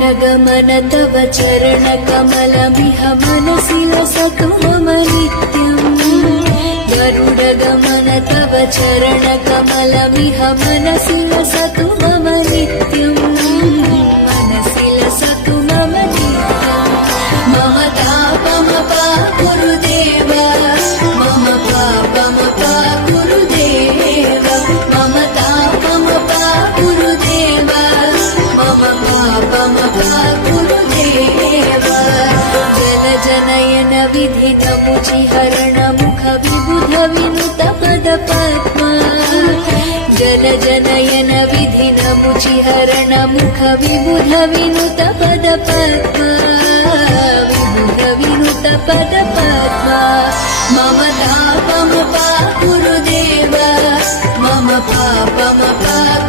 गरुडगमन तव चरणकमलमिह मनसि लसतु मम नित्यम् गरुडगमन तव चरणकमलमिह मनसि लसतु मम नित्यम् मनसि लसतु मम नित्यम् मम तापमपाकुरुदेव मम पापमपाकुरुदेव मम तापमपाकुरुदेव मम पापमपाकुरुदेव जन जनयन विधिनमुचिहरण मुख विबुध विनुत पद पद्मा जन जनयन विधिनमुचिहरण मुख विबुध विनुत पद पद्मा विबुध विनुत पद पद्मा मम तापमपाकुरुदेव मम पापमपाकुरुदेव